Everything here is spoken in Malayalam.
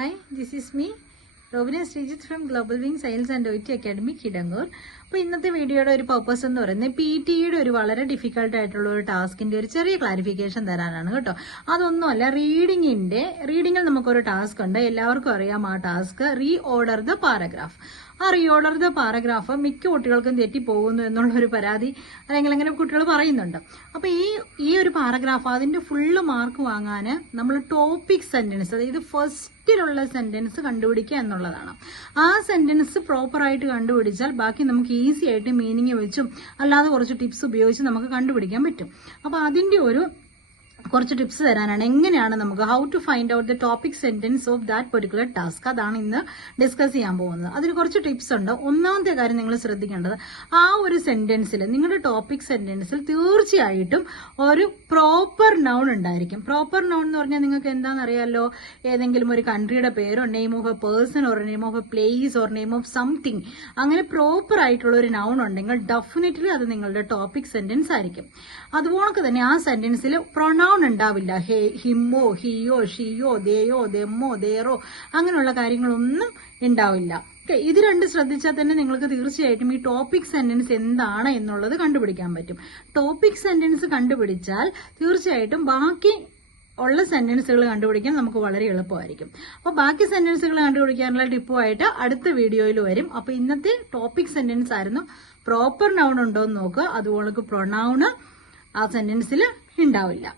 Hi, this is me, Robina Srijith from Global Wing Science and OIT Academy, Kidangur. അപ്പോൾ ഇന്നത്തെ വീഡിയോയുടെ ഒരു പർപ്പസ് എന്ന് പറയുന്നത് PTയുടെ ഒരു വളരെ ഡിഫിക്കൽട്ട് ആയിട്ടുള്ള ഒരു ടാസ്കിന്റെ ഒരു ചെറിയ ക്ലാരിഫിക്കേഷൻ തരാനാണ് കേട്ടോ. അതൊന്നുമല്ല, റീഡിങ്ങിൽ നമുക്കൊരു ടാസ്ക് ഉണ്ട്. എല്ലാവർക്കും അറിയാം ആ task, re order the paragraph. ആ റീ ഓർഡർ ദ പാരഗ്രാഫ് മിക്ക കുട്ടികൾക്കും തെറ്റിപ്പോകുന്നു എന്നുള്ളൊരു പരാതി അല്ലെങ്കിൽ അങ്ങനെ കുട്ടികൾ പറയുന്നുണ്ട്. അപ്പൊ ഈ ഒരു പാരഗ്രാഫ് അതിന്റെ ഫുള്ള് മാർക്ക് വാങ്ങാൻ നമ്മൾ ടോപ്പിക് സെന്റൻസ്, അതായത് ഫസ്റ്റിലുള്ള സെന്റൻസ് കണ്ടുപിടിക്കുക എന്നുള്ളതാണ്. ആ സെന്റൻസ് പ്രോപ്പർ ആയിട്ട് കണ്ടുപിടിച്ചാൽ ബാക്കി നമുക്ക് ഈസി ആയിട്ട് മീനിങ് വെച്ചും അല്ലാതെ കുറച്ച് ടിപ്സ് ഉപയോഗിച്ച് നമുക്ക് കണ്ടുപിടിക്കാൻ പറ്റും. അപ്പൊ അതിന്റെ കുറച്ച് ടിപ്സ് തരാനാണ്. എങ്ങനെയാണ് നമുക്ക് how to find out the topic sentence of that particular task, അതാണ് ഇന്ന് ഡിസ്കസ് ചെയ്യാൻ പോകുന്നത്. അതിന് കുറച്ച് ടിപ്സ് ഉണ്ട്. ഒന്നാമത്തെ കാര്യം നിങ്ങൾ ശ്രദ്ധിക്കേണ്ടത്, ആ ഒരു സെന്റൻസിൽ, നിങ്ങളുടെ ടോപ്പിക് സെന്റൻസിൽ തീർച്ചയായിട്ടും ഒരു പ്രോപ്പർ നൗൺ ഉണ്ടായിരിക്കും. പ്രോപ്പർ നൗൺ എന്ന് പറഞ്ഞാൽ നിങ്ങൾക്ക് എന്താണെന്ന് അറിയാലോ, ഏതെങ്കിലും ഒരു കൺട്രിയുടെ പേരോ, name of A person or name of A place or name of something, അങ്ങനെ പ്രോപ്പർ ആയിട്ടുള്ള ഒരു നൗൺ ഉണ്ടെങ്കിൽ ഡെഫിനറ്റ്ലി അത് നിങ്ങളുടെ ടോപ്പിക് സെന്റൻസ് ആയിരിക്കും. അതുപോലെ തന്നെ ആ സെന്റൻസിൽ പ്രൊനൗൺ ഉണ്ടാവില്ല. ഹിമ്മോ, ഹിയോ, ഷിയോ, ദേയോ, ദെമ്മോ, ദേറോ, അങ്ങനെയുള്ള കാര്യങ്ങളൊന്നും ഉണ്ടാവില്ല. ഇത് രണ്ട് ശ്രദ്ധിച്ചാൽ തന്നെ നിങ്ങൾക്ക് തീർച്ചയായിട്ടും ഈ ടോപ്പിക് സെന്റൻസ് എന്താണ് എന്നുള്ളത് കണ്ടുപിടിക്കാൻ പറ്റും. ടോപ്പിക് സെന്റൻസ് കണ്ടുപിടിച്ചാൽ തീർച്ചയായിട്ടും ബാക്കി ഉള്ള സെന്റൻസുകൾ കണ്ടുപിടിക്കാൻ നമുക്ക് വളരെ എളുപ്പമായിരിക്കും. അപ്പൊ ബാക്കി സെന്റൻസുകൾ കണ്ടുപിടിക്കാനുള്ള ടിപ്പുമായിട്ട് അടുത്ത വീഡിയോയിൽ വരും. അപ്പൊ ഇന്നത്തെ ടോപ്പിക് സെന്റൻസ് ആയിരുന്നു. പ്രോപ്പർ നൗൺ ഉണ്ടോ എന്ന് നോക്കുക. അതുപോലെ പ്രൊനൗണ് ആ സെന്റൻസിൽ ഉണ്ടാവില്ല.